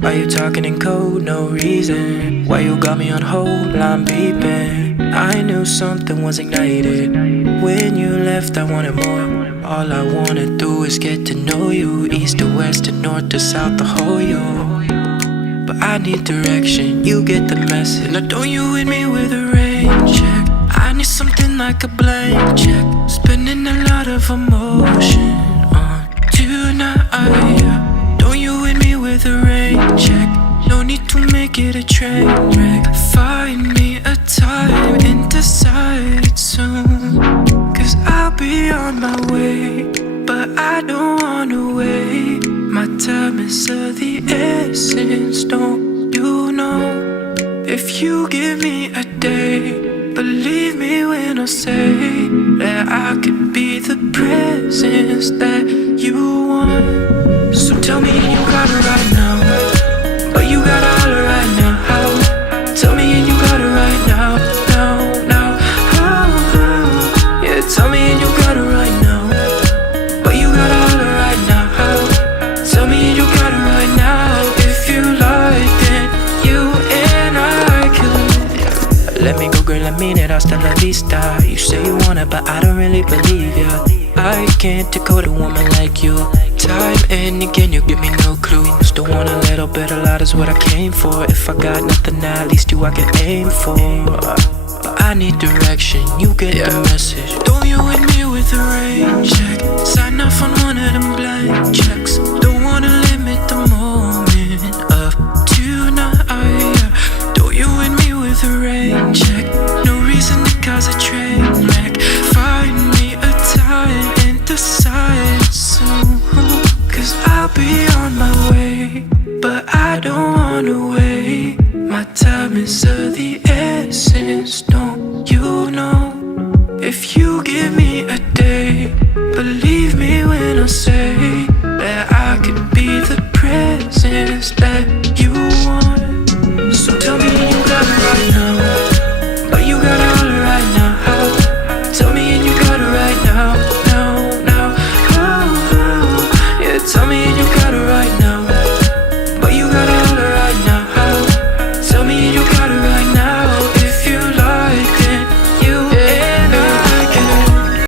Why you talking in code, no reason? Why you got me on hold, I'm beeping? I knew something was ignited. When you left I wanted more. All I wanna do is get to know you. East to west to north to south, the whole you. But I need direction, you get the message. Now don't you hit me with a rain check. I need something like a blank check. Spending a lot of emotion on tonight. Don't you hit me with a rain check. No need to make it a train wreck. Find me a time and decide soon, cause I'll be on my way. But I don't wanna wait. My time is of the essence, don't you know? If you give me a day, believe me when I say that I could be the presence that you want. So tell me you got it right now, but you gotta holler right now. Tell me and you got it right now, now. Yeah, tell me and you got it right now, but you gotta holler right now. Tell me and you got it right now. If you like, then you and I could. Let me go, girl, I mean it, hasta la vista. You say you want it, but I don't really believe ya. I can't decode a woman like you. Time and again, you give me no clue. Still want a little bit, a lot is what I came for. If I got nothing now, at least you I can aim for. I need direction, you get the message. Don't you hit me with a rain check. Sign off on one of them blank checks. Don't wanna limit the moment of tonight. Don't you hit me with a rain check. No reason to cause a train wreck. Find me a time and decide soon, cause I'll be on my way. But I don't wanna wait. My time is of the essence, don't you know? If you give me a day, believe me when I say